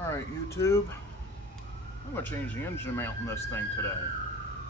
Alright, YouTube, I'm going to change the engine mount in this thing today.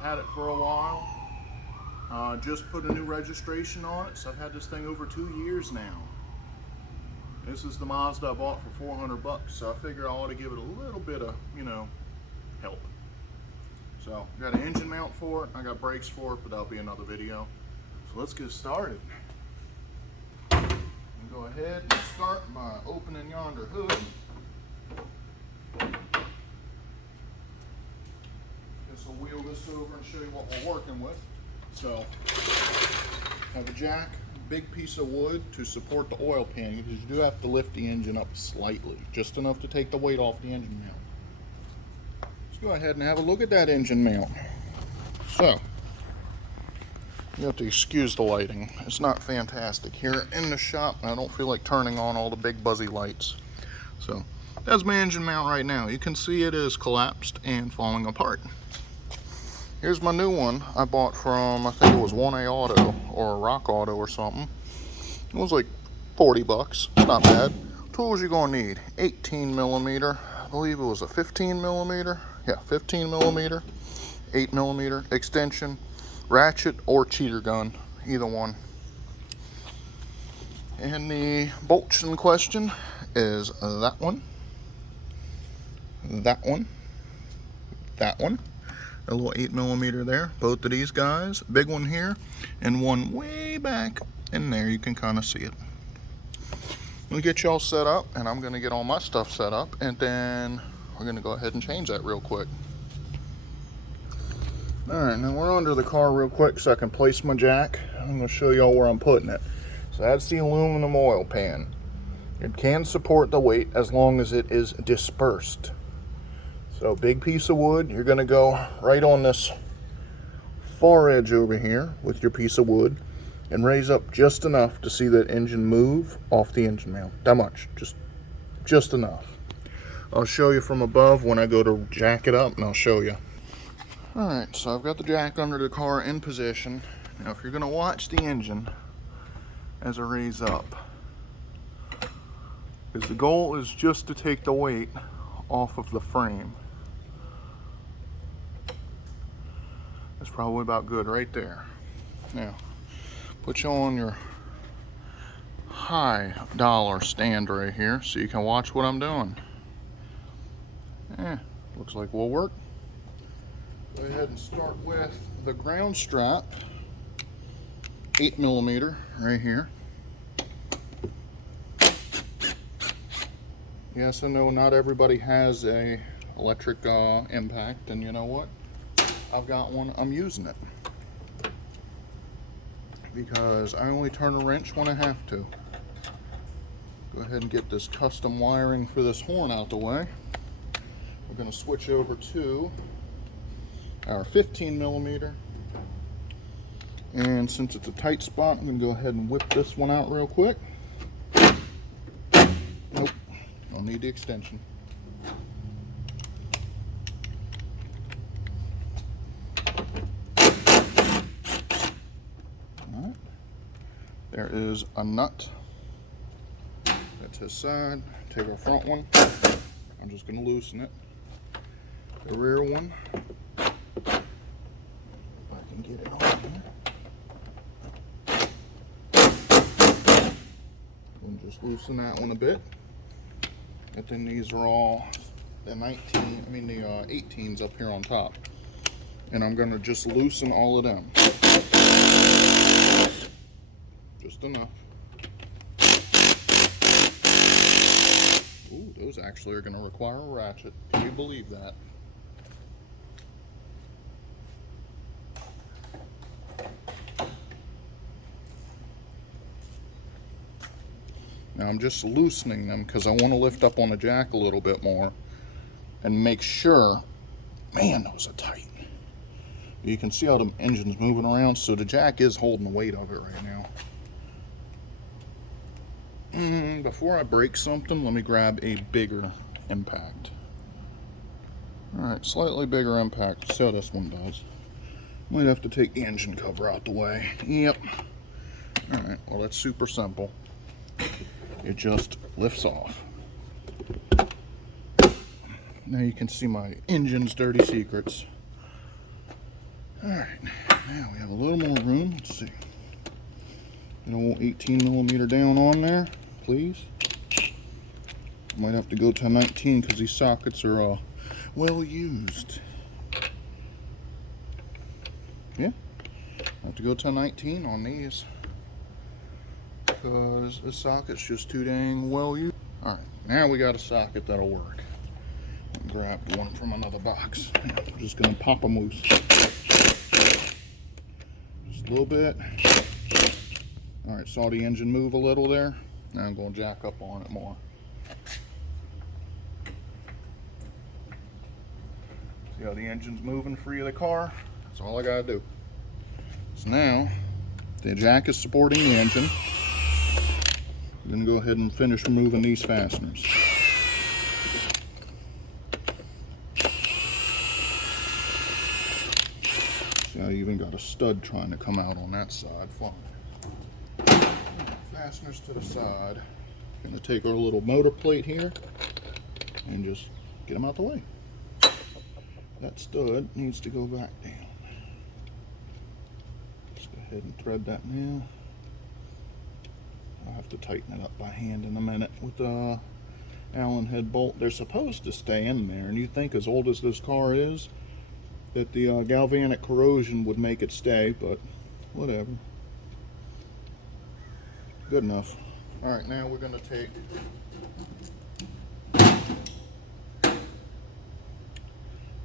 Had it for a while, just put a new registration on it, so I've had this thing over 2 years now. This is the Mazda I bought for 400 bucks, so I figure I ought to give it a little bit of, help. So, got an engine mount for it, I got brakes for it, but that'll be another video. So let's get started. Go ahead and start by opening yonder hood. Guess I'll wheel this over and show you what we're working with. So, have a jack, big piece of wood to support the oil pan, because you do have to lift the engine up slightly, just enough to take the weight off the engine mount. Let's go ahead and have a look at that engine mount. So, you have to excuse the lighting. It's not fantastic here in the shop. I don't feel like turning on all the big buzzy lights. So that's my engine mount right now. You can see it is collapsed and falling apart. Here's my new one I bought from, I think it was 1A Auto or Rock Auto or something. It was like 40 bucks. It's not bad. Tools you're gonna need: 18 millimeter. I believe it was a 15 millimeter. Yeah, 15 millimeter, 8 millimeter extension, ratchet or cheater gun, either one. And the bolts in question is that one, that one, that one, a little 8 millimeter there, both of these guys, big one here and one way back in there. You can kind of see it. We'll get y'all set up, and I'm going to get all my stuff set up, and then we're going to go ahead and change that real quick. Alright, now we're under the car real quick so I can place my jack. I'm going to show y'all where I'm putting it. So that's the aluminum oil pan. It can support the weight as long as it is dispersed. So big piece of wood, you're going to go right on this far edge over here with your piece of wood and raise up just enough to see that engine move off the engine mount. That much, just enough. I'll show you from above when I go to jack it up, and I'll show you. Alright, so I've got the jack under the car in position. Now if you're going to watch the engine as I raise up, because the goal is just to take the weight off of the frame. That's probably about good right there. Now, put you on your high dollar stand right here so you can watch what I'm doing. Looks like we'll work. Go ahead and start with the ground strap, 8 millimeter right here. Yes, I know not everybody has a electric impact, and you know what? I've got one. I'm using it because I only turn a wrench when I have to. Go ahead and get this custom wiring for this horn out the way. We're going to switch over to our 15 millimeter, and since it's a tight spot, I'm going to go ahead and whip this one out real quick. Nope, don't need the extension. Alright, there is a nut. That's his side. Take our front one. I'm just going to loosen it. The rear one, get it on here. And just loosen that one a bit. And then these are all the 18s up here on top. And I'm gonna just loosen all of them. Just enough. Ooh, those actually are gonna require a ratchet. Can you believe that? Now I'm just loosening them because I want to lift up on the jack a little bit more and make sure. Man, those are tight. You can see how the engine's moving around, so the jack is holding the weight of it right now. Before I break something, let me grab a bigger impact. Alright, slightly bigger impact. See how this one does. Might have to take the engine cover out the way. Yep. Alright, well that's super simple. It just lifts off. Now you can see my engine's dirty secrets. Alright, now we have a little more room. Let's see. An old 18mm down on there, please. Might have to go to a 19 because these sockets are well used. Yeah, I have to go to a 19 on these because the socket's just too dang well used. Alright, now we got a socket that'll work. Grabbed one from another box. I'm just gonna pop them loose. Just a little bit. Alright, saw the engine move a little there. Now I'm gonna jack up on it more. See how the engine's moving free of the car? That's all I gotta do. So now, the jack is supporting the engine. I'm gonna go ahead and finish removing these fasteners. See, I even got a stud trying to come out on that side. Fine. Fasteners to the side. I'm gonna take our little motor plate here and just get them out the way. That stud needs to go back down. Just go ahead and thread that now. I'll have to tighten it up by hand in a minute with the Allen head bolt. They're supposed to stay in there, and you think as old as this car is that the galvanic corrosion would make it stay, but whatever. Good enough. Alright, now we're going to take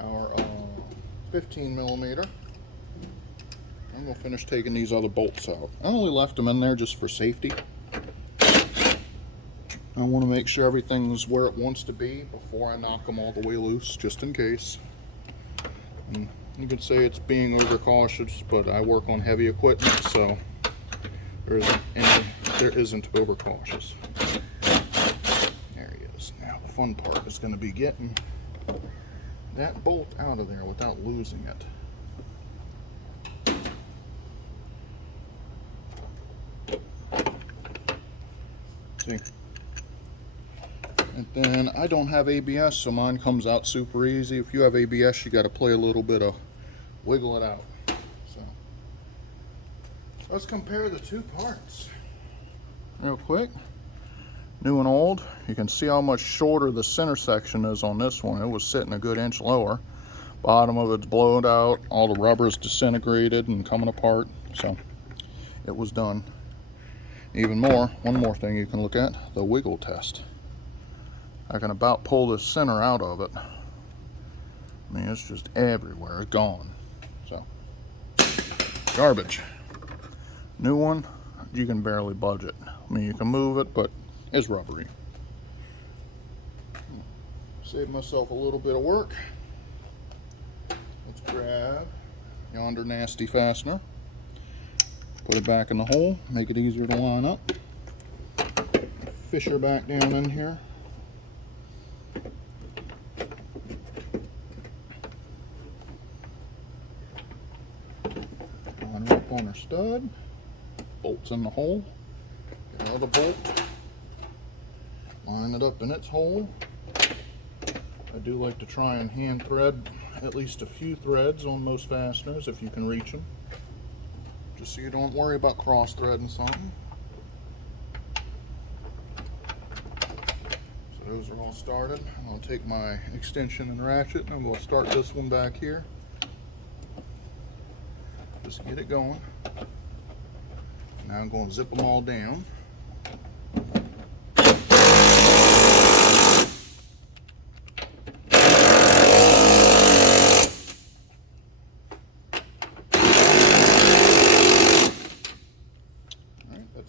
our 15mm. I'm going to finish taking these other bolts out. I only left them in there just for safety. I want to make sure everything's where it wants to be before I knock them all the way loose, just in case. And you could say it's being overcautious, but I work on heavy equipment, so there isn't overcautious. There he is. Now the fun part is going to be getting that bolt out of there without losing it. See? And then I don't have ABS, so mine comes out super easy. If you have ABS, you got to play a little bit of wiggle it out. So let's compare the two parts real quick. New and old. You can see how much shorter the center section is on this one. It was sitting a good inch lower. Bottom of it's blown out. All the rubber's disintegrated and coming apart. So it was done. Even more, one more thing you can look at, the wiggle test. I can about pull the center out of it. I mean, it's just everywhere, it's gone. So, garbage. New one, you can barely budge it. I mean, you can move it, but it's rubbery. Save myself a little bit of work. Let's grab yonder nasty fastener. Put it back in the hole, make it easier to line up. Fish her back down in here. Line her up on her stud. Bolts in the hole. Get another bolt. Line it up in its hole. I do like to try and hand thread at least a few threads on most fasteners if you can reach them. Just so you don't worry about cross threading something. So those are all started. I'll take my extension and ratchet and I'm going to start this one back here. Just get it going. Now I'm going to zip them all down.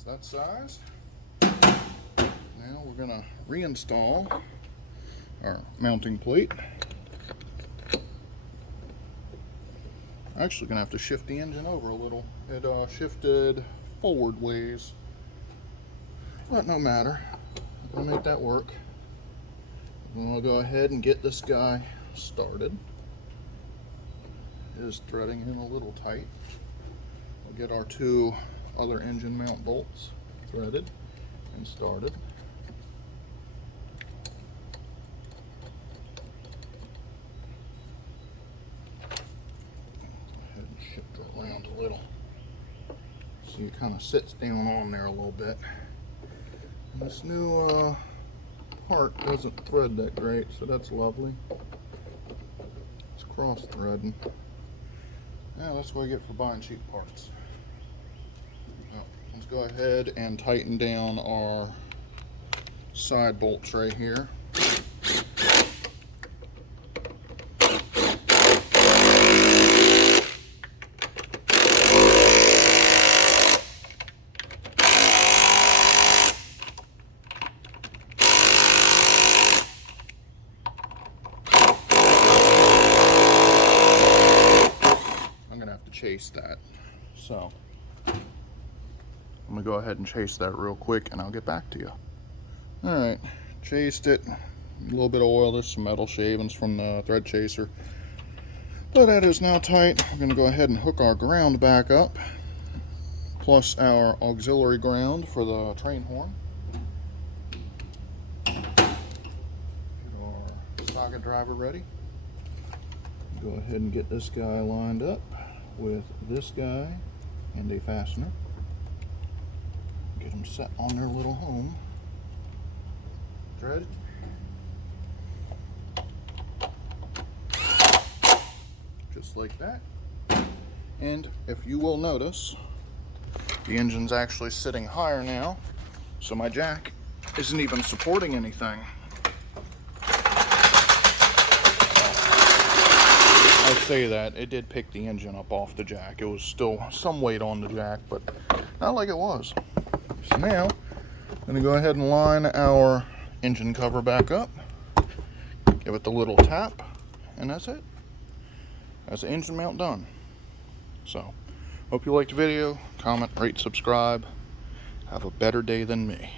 That size. Now we're going to reinstall our mounting plate. Actually going to have to shift the engine over a little. It shifted forward ways, but no matter. I'm going to make that work. I'm going to go ahead and get this guy started. It is threading in a little tight. We'll get our two other engine mount bolts threaded and started. See, it kind of sits down on there a little bit. And this new part doesn't thread that great, so that's lovely. It's cross threading. Yeah, that's what I get for buying cheap parts. Well, let's go ahead and tighten down our side bolts right here. Chase that. So I'm gonna go ahead and chase that real quick and I'll get back to you. Alright, chased it. A little bit of oil, there's some metal shavings from the thread chaser. But that is now tight. We're gonna go ahead and hook our ground back up, plus our auxiliary ground for the train horn. Get our socket driver ready. Go ahead and get this guy lined up with this guy and a fastener. Get them set on their little home. Thread. Just like that. And if you will notice, the engine's actually sitting higher now, so my jack isn't even supporting anything. I say that, it did pick the engine up off the jack. It was still some weight on the jack, but not like it was. So now, I'm going to go ahead and line our engine cover back up. Give it the little tap, and that's it. That's the engine mount done. So, hope you liked the video. Comment, rate, subscribe. Have a better day than me.